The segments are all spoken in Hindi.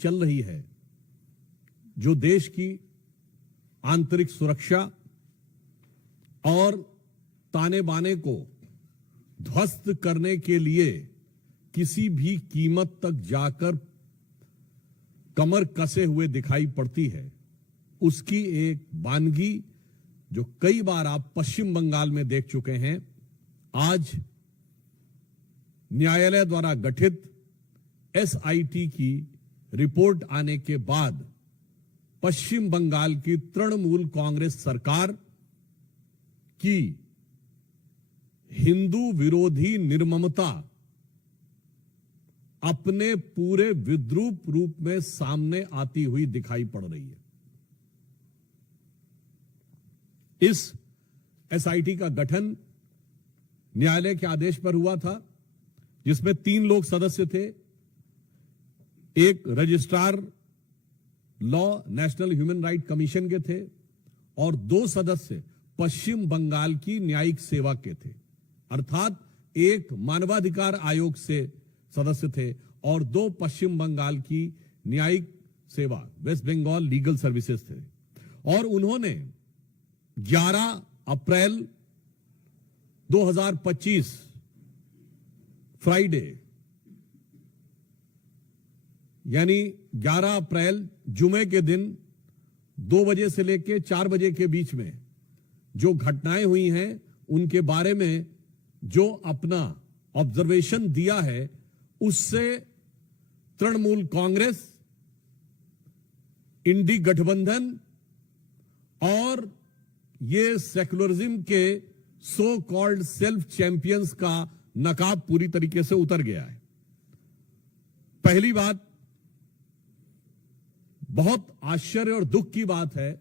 चल रही है, जो देश की आंतरिक सुरक्षा और ताने बाने को ध्वस्त करने के लिए किसी भी कीमत तक जाकर कमर कसे हुए दिखाई पड़ती है, उसकी एक वानगी जो कई बार आप पश्चिम बंगाल में देख चुके हैं, आज न्यायालय द्वारा गठित एसआईटी की रिपोर्ट आने के बाद पश्चिम बंगाल की तृणमूल कांग्रेस सरकार की हिंदू विरोधी निर्ममता अपने पूरे विद्रूप रूप में सामने आती हुई दिखाई पड़ रही है। इस एसआईटी का गठन न्यायालय के आदेश पर हुआ था, जिसमें 3 लोग सदस्य थे, एक registrar law national human right commission के थे और 2 सदस्य पश्चिम बंगाल की न्यायिक सेवा के थे, अर्थात एक मानवाधिकार आयोग से सदस्य थे और 2 पश्चिम बंगाल की न्यायिक सेवा वेस्ट बंगाल लीगल सर्विसेज थे। और उन्होंने 11 अप्रैल 2025 फ्राइडे यानी 11 अप्रैल जुमे के दिन 2 बजे से लेकर 4 बजे के बीच में जो घटनाएं हुई हैं उनके बारे में जो अपना ऑब्जर्वेशन दिया है, उससे तृणमूल कांग्रेस, इंडी गठबंधन और ये सेक्युलरिज्म के सो कॉल्ड सेल्फ चैंपियंस का नकाब पूरी तरीके से उतर गया है। पहली बात, बहुत आश्चर्य और दुख की बात है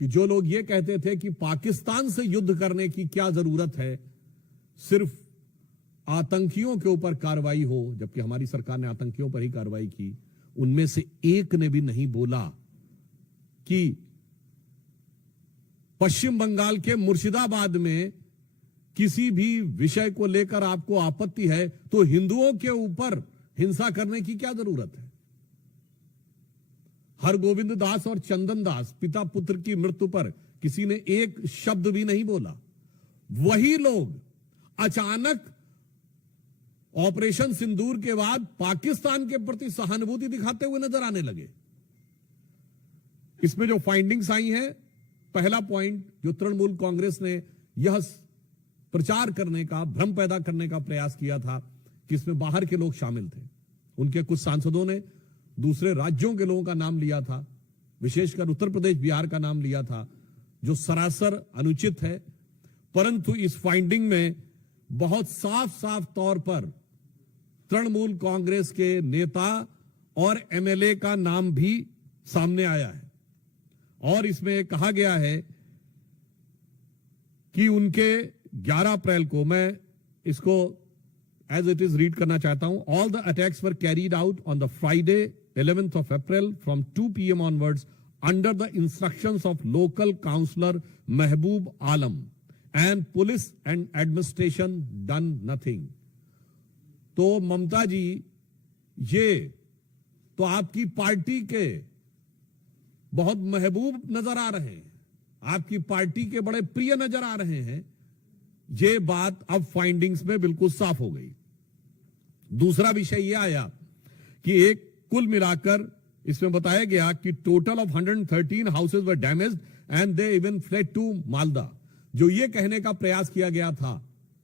कि जो लोग ये कहते थे कि पाकिस्तान से युद्ध करने की क्या जरूरत है, सिर्फ आतंकियों के ऊपर कार्रवाई हो, जबकि हमारी सरकार ने आतंकियों पर ही कार्रवाई की, उनमें से एक ने भी नहीं बोला कि पश्चिम बंगाल के मुर्शिदाबाद में किसी भी विषय को लेकर आपको आपत्ति है तो हिंदुओं के ऊपर हिंसा करने की क्या जरूरत है। हरगोविंद दास और चंदन दास पिता पुत्र की मृत्यु पर किसी ने एक शब्द भी नहीं बोला। वही लोग अचानक ऑपरेशन सिंदूर के बाद पाकिस्तान के प्रति सहानुभूति दिखाते हुए नजर आने लगे। इसमें जो फाइंडिंग्स आई हैं, पहला पॉइंट जो तृणमूल कांग्रेस ने यह प्रचार करने का, भ्रम पैदा करने का प्रयास किया था कि इसमें बाहर के लोग शामिल थे। उनके कुछ सांसदों ने दूसरे राज्यों के लोगों का नाम लिया था, विशेषकर उत्तर प्रदेश बिहार का नाम लिया था, जो सरासर अनुचित है। परंतु इस फाइंडिंग में बहुत साफ साफ तौर पर तृणमूल कांग्रेस के नेता और एमएलए का नाम भी सामने आया है और इसमें कहा गया है कि उनके 11 अप्रैल को, मैं इसको एज इट इज रीड करना चाहता हूं, all the attacks were carried out on the Friday 11th of April from 2 PM onwards under the instructions of local councillor Mehboob Alam and police and administration done nothing। तो ममता जी, ये तो आपकी पार्टी के बहुत महबूब नजर आ रहे हैं, आपकी पार्टी के बड़े प्रिय नजर आ रहे हैं। ये बात अब फाइंडिंग्स में बिल्कुल साफ हो गई। दूसरा विषय यह आया कि एक कुल मिलाकर इसमें बताया गया कि total of 113 houses were damaged and they even fled to Malda. जो ये कहने का प्रयास किया गया था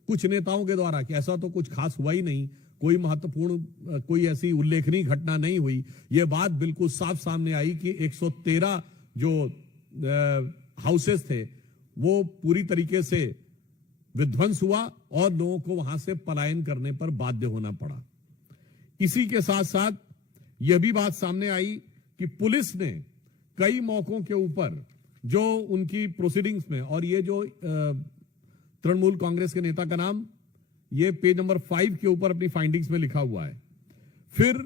कुछ नेताओं के द्वारा कि ऐसा तो कुछ खास हुआ ही नहीं, कोई महत्वपूर्ण, कोई ऐसी उल्लेखनीय घटना नहीं हुई, ये बात बिल्कुल साफ सामने आई कि 113 जो हाउसेस थे वो पूरी तरीके से विध्वंस हुआ और लोगों को वहां से पलायन करने पर बाध्य होना पड़ा। इसी के साथ साथ यह भी बात सामने आई कि पुलिस ने कई मौकों के ऊपर जो उनकी प्रोसीडिंग्स में, और ये जो तृणमूल कांग्रेस के नेता का नाम ये पेज नंबर 5 के ऊपर अपनी फाइंडिंग्स में लिखा हुआ है। फिर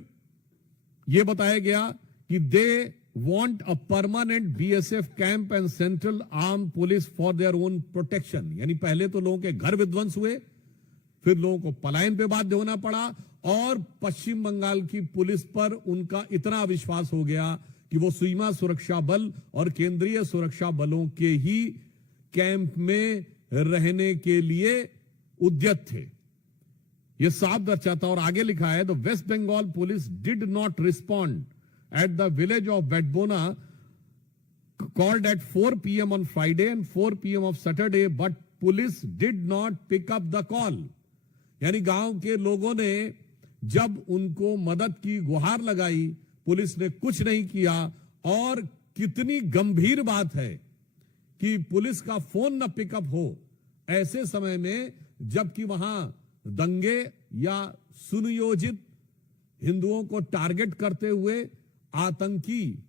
यह बताया गया कि they want a permanent BSF camp and central arm police for their own protection. यानी पहले तो लोगों के घर विध्वंस हुए, फिर लोगों को पलायन पे बाध्य होना पड़ा और पश्चिम बंगाल की पुलिस पर उनका इतना विश्वास हो गया कि वो सीमा सुरक्षा बल और केंद्रीय सुरक्षा बलों के ही कैंप में रहने के लिए उद्यत थे। यह साफ दर्शाता, और आगे लिखा है, the West Bengal police did not respond at the village of Betbona called at 4 p.m. on Friday and 4 p.m. of Saturday, but police did not pick up the call. यानी गांव के लोगों ने जब उनको मदद की गुहार लगाई, पुलिस ने कुछ नहीं किया। और कितनी गंभीर बात है कि पुलिस का फोन न पिकअप हो ऐसे समय में, जबकि वहां दंगे या सुनियोजित हिंदुओं को टारगेट करते हुए आतंकी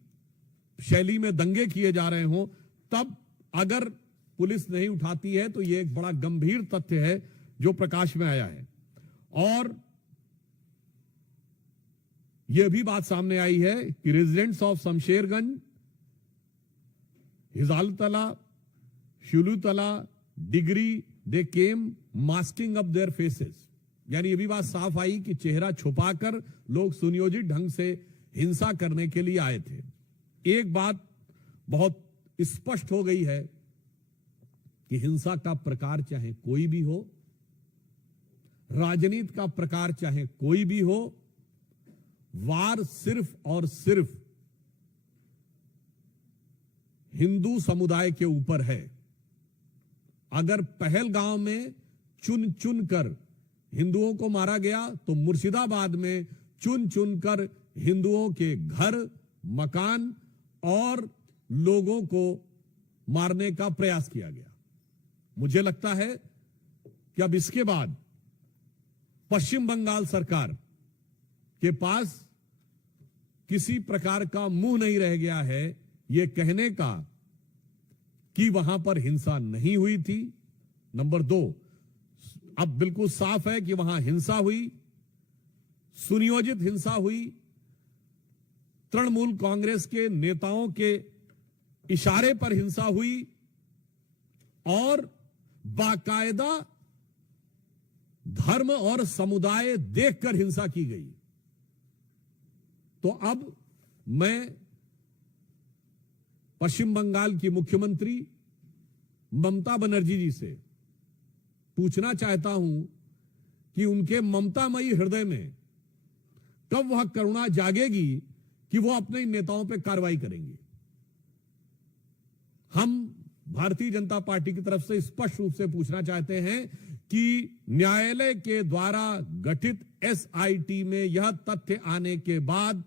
शैली में दंगे किए जा रहे हों, तब अगर पुलिस नहीं उठाती है तो यह एक बड़ा गंभीर तथ्य है जो प्रकाश में आया है। और यह भी बात सामने आई है कि residents of Samserganj, Hijaltala, Shulutala, Digri, they came masking up their faces. यानी यह भी बात साफ आई कि चेहरा छुपाकर लोग सुनियोजित ढंग से हिंसा करने के लिए आए थे। एक बात बहुत स्पष्ट हो गई है कि हिंसा का प्रकार चाहे कोई भी हो, राजनीति का प्रकार चाहे कोई भी हो, वार सिर्फ और सिर्फ हिंदू समुदाय के ऊपर है। अगर पहलगांव में चुन चुन कर हिंदुओं को मारा गया तो मुर्शिदाबाद में चुन चुन कर हिंदुओं के घर, मकान और लोगों को मारने का प्रयास किया गया। मुझे लगता है कि अब इसके बाद पश्चिम बंगाल सरकार के पास किसी प्रकार का मुंह नहीं रह गया है यह कहने का कि वहां पर हिंसा नहीं हुई थी। नंबर 2, अब बिल्कुल साफ है कि वहां हिंसा हुई, सुनियोजित हिंसा हुई, तृणमूल कांग्रेस के नेताओं के इशारे पर हिंसा हुई और बाकायदा धर्म और समुदाय देखकर हिंसा की गई। तो अब मैं पश्चिम बंगाल की मुख्यमंत्री ममता बनर्जी जी से पूछना चाहता हूं कि उनके ममतामयी हृदय में कब वह करुणा जागेगी कि वो अपने नेताओं पे कार्रवाई करेंगे। हम भारतीय जनता पार्टी की तरफ से स्पष्ट रूप से पूछना चाहते हैं कि न्यायालय के द्वारा गठित एसआईटी में यह तथ्य आने के बाद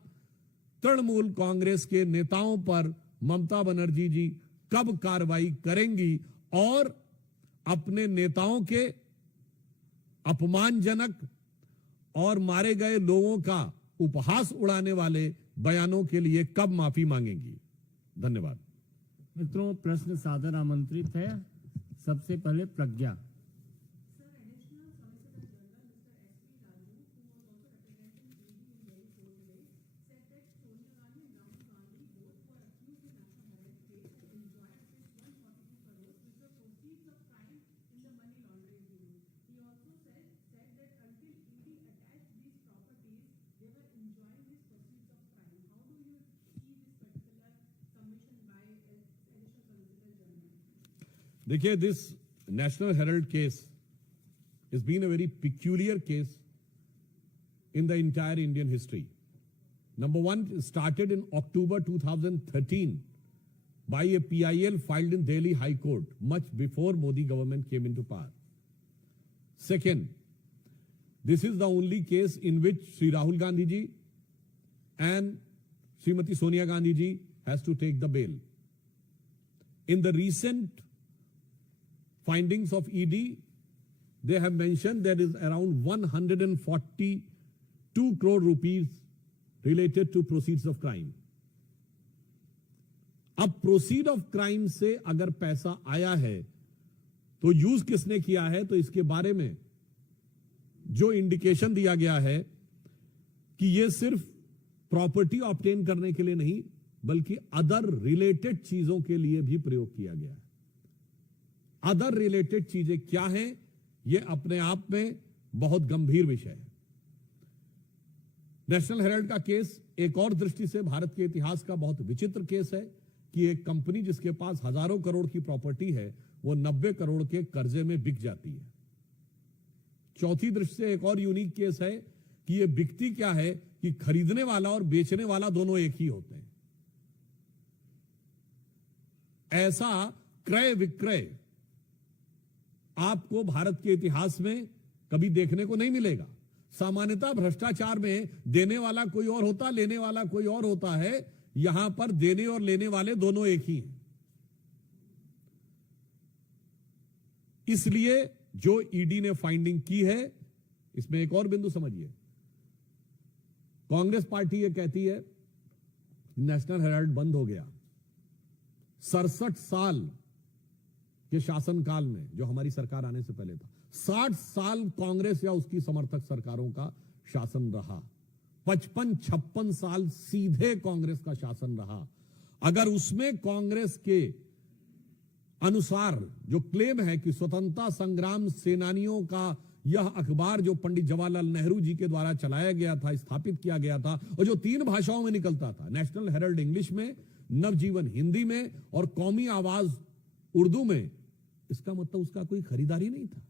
तृणमूल कांग्रेस के नेताओं पर ममता बनर्जी जी कब कार्रवाई करेंगी और अपने नेताओं के अपमानजनक और मारे गए लोगों का उपहास उड़ाने वाले बयानों के लिए कब माफी मांगेंगी। धन्यवाद। मित्रों, प्रश्न सादर आमंत्रित है। सबसे पहले प्रज्ञा। देखिए, this National Herald case has been a very peculiar case in the entire Indian history. Number one, it started in October 2013 by a PIL filed in Delhi High Court, much before Modi government came into power. Second, this is the only case in which Sri Rahul Gandhi ji and Srimati Sonia Gandhi ji has to take the bail. In the recent findings of ED, they have mentioned there is around 142 crore rupees related to proceeds of crime. अब प्रोसीड ऑफ क्राइम से अगर पैसा आया है तो यूज किसने किया है, तो इसके बारे में जो इंडिकेशन दिया गया है कि यह सिर्फ प्रॉपर्टी ऑब्टेन करने के लिए नहीं बल्कि अदर रिलेटेड चीजों के लिए भी प्रयोग किया गया है। अदर रिलेटेड चीजें क्या हैं, यह अपने आप में बहुत गंभीर विषय है। नेशनल हेराल्ड का केस एक और दृष्टि से भारत के इतिहास का बहुत विचित्र केस है कि एक कंपनी जिसके पास हजारों करोड़ की प्रॉपर्टी है वो 90 करोड़ के कर्जे में बिक जाती है। चौथी दृष्टि से एक और यूनिक केस है कि ये बिकती क्या है कि खरीदने वाला और बेचने वाला दोनों एक ही होते हैं। ऐसा क्रय विक्रय आपको भारत के इतिहास में कभी देखने को नहीं मिलेगा। सामान्यतः भ्रष्टाचार में देने वाला कोई और होता, लेने वाला कोई और होता है। यहां पर देने और लेने वाले दोनों एक ही हैं। इसलिए जो ईडी ने फाइंडिंग की है, इसमें एक और बिंदु समझिए। कांग्रेस पार्टी ये कहती है नेशनल हेराल्ड बंद हो गया। 67 साल के शासनकाल में, जो हमारी सरकार आने से पहले था, 60 साल कांग्रेस या उसकी समर्थक सरकारों का शासन रहा। 55-56 साल सीधे कांग्रेस का शासन रहा। अगर उसमें कांग्रेस के अनुसार जो क्लेम है कि स्वतंत्रता संग्राम सेनानियों का यह अखबार जो पंडित जवाहरलाल नेहरू जी के द्वारा चलाया गया था, स्थापित किया गया था, और जो 3 भाषाओं में निकलता था, नेशनल हेराल्ड इंग्लिश में, नवजीवन हिंदी में और कौमी आवाज उर्दू में, इसका मतलब उसका कोई खरीदारी नहीं था।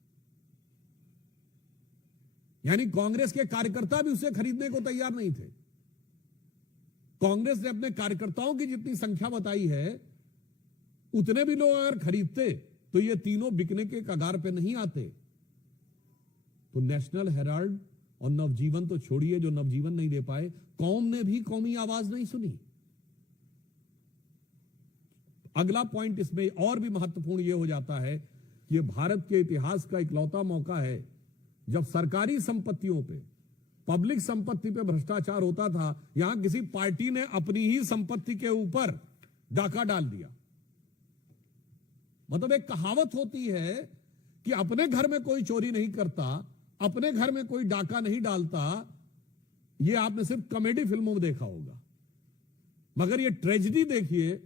यानी कांग्रेस के कार्यकर्ता भी उसे खरीदने को तैयार नहीं थे। कांग्रेस ने अपने कार्यकर्ताओं की जितनी संख्या बताई है, उतने भी लोग अगर खरीदते तो ये तीनों बिकने के कगार पे नहीं आते। तो नेशनल हेराल्ड और नवजीवन तो छोड़िए, जो नवजीवन नहीं दे पाए, कौम ने भी कौमी आवाज नहीं सुनी। अगला पॉइंट इसमें और भी महत्वपूर्ण यह हो जाता है कि यह भारत के इतिहास का इकलौता मौका है जब सरकारी संपत्तियों पे, पब्लिक संपत्ति पे भ्रष्टाचार होता था। यहां किसी पार्टी ने अपनी ही संपत्ति के ऊपर डाका डाल दिया। मतलब एक कहावत होती है कि अपने घर में कोई चोरी नहीं करता, अपने घर में कोई डाका नहीं डालता। यह आपने सिर्फ कॉमेडी फिल्मों में देखा होगा, मगर यह ट्रेजेडी देखिए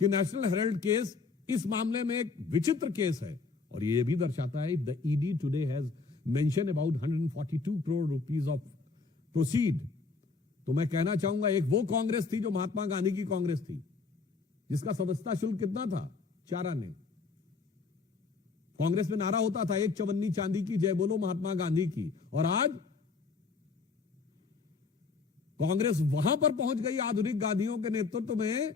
कि नेशनल हेराल्ड केस इस मामले में एक विचित्र केस है। और यह भी दर्शाता है the ED today has mention about 142 crore rupees of proceed. तो मैं कहना चाहूंगा, एक वो कांग्रेस थी जो महात्मा गांधी की कांग्रेस थी, जिसका सदस्यता शुल्क कितना था? 4 आने। कांग्रेस में नारा होता था, एक चवन्नी चांदी की, जय बोलो महात्मा गांधी की। और आज कांग्रेस वहां पर पहुंच गई आधुनिक गांधियों के नेतृत्व में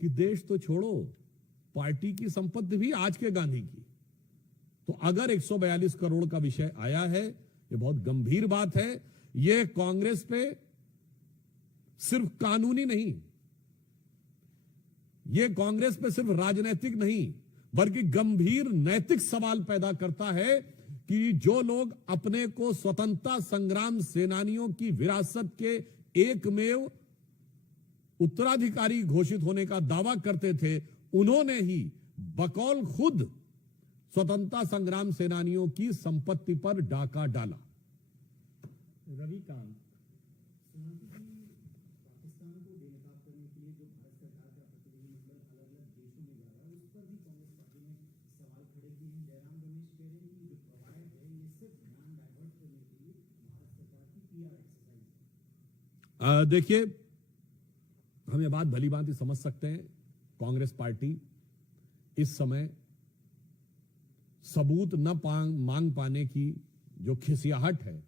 कि देश तो छोड़ो, पार्टी की संपत्ति भी आज के गांधी की। तो अगर 142 करोड़ का विषय आया है, यह बहुत गंभीर बात है। यह कांग्रेस पे सिर्फ कानूनी नहीं, यह कांग्रेस पे सिर्फ राजनीतिक नहीं, बल्कि गंभीर नैतिक सवाल पैदा करता है कि जो लोग अपने को स्वतंत्रता संग्राम सेनानियों की विरासत के एकमेव उत्तराधिकारी घोषित होने का दावा करते थे, उन्होंने ही बकौल खुद स्वतंत्रता संग्राम सेनानियों की संपत्ति पर डाका डाला। रविकांत, पाकिस्तान को बेनकाब करने के लिए जो भारत सरकार का प्रतिनिधि मतलब अलग अलग देशों में जा रहा है, उस पर भी कांग्रेस पार्टी ने सवाल खड़े किए हैं। जयराम रमेश कह रहे हैं कि जो कवायद है ये सिर्फ ध्यान डाइवर्ट करने के लिए भारत सरकार की PR एक्सरसाइज है। देखिए, हम ये बात भली भांति समझ सकते हैं। कांग्रेस पार्टी इस समय सबूत न मांग पाने की जो खिसियाहट है,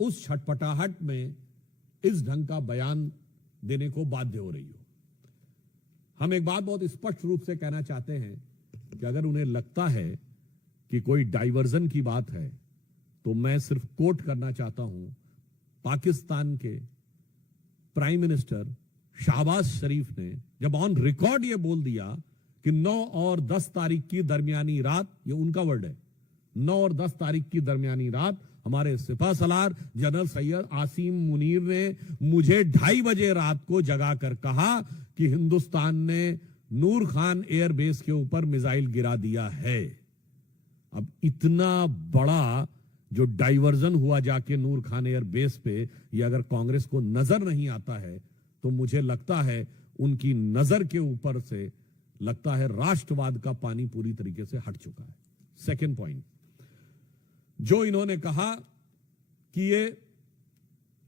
उस छटपटाहट में इस ढंग का बयान देने को बाध्य हो रही हो। हम एक बात बहुत स्पष्ट रूप से कहना चाहते हैं कि अगर उन्हें लगता है कि कोई डाइवर्जन की बात है, तो मैं सिर्फ कोट करना चाहता हूं पाकिस्तान के प्राइम मिनिस्टर शहबाज शरीफ ने, जब ऑन रिकॉर्ड यह बोल दिया कि 9 और 10 तारीख की दरमियानी रात, ये उनका वर्ड है, 9 और 10 तारीख की दरमियानी रात हमारे सिपह सलार जनरल सैयद आसिम मुनीर ने मुझे 2:30 बजे रात को जगा कर कहा कि हिंदुस्तान ने नूर खान एयरबेस के ऊपर मिसाइल गिरा दिया है। अब इतना बड़ा जो डाइवर्जन हुआ जाके नूर खान एयरबेस पे, ये अगर कांग्रेस को नजर नहीं आता है, तो मुझे लगता है उनकी नजर के ऊपर से लगता है राष्ट्रवाद का पानी पूरी तरीके से हट चुका है। सेकंड पॉइंट, जो इन्होंने कहा कि ये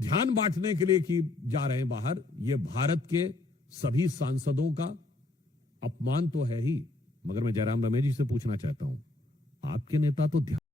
ध्यान बांटने के लिए की जा रहे हैं बाहर, ये भारत के सभी सांसदों का अपमान तो है ही, मगर मैं जयराम रमेश जी से पूछना चाहता हूं, आपके नेता तो ध्यान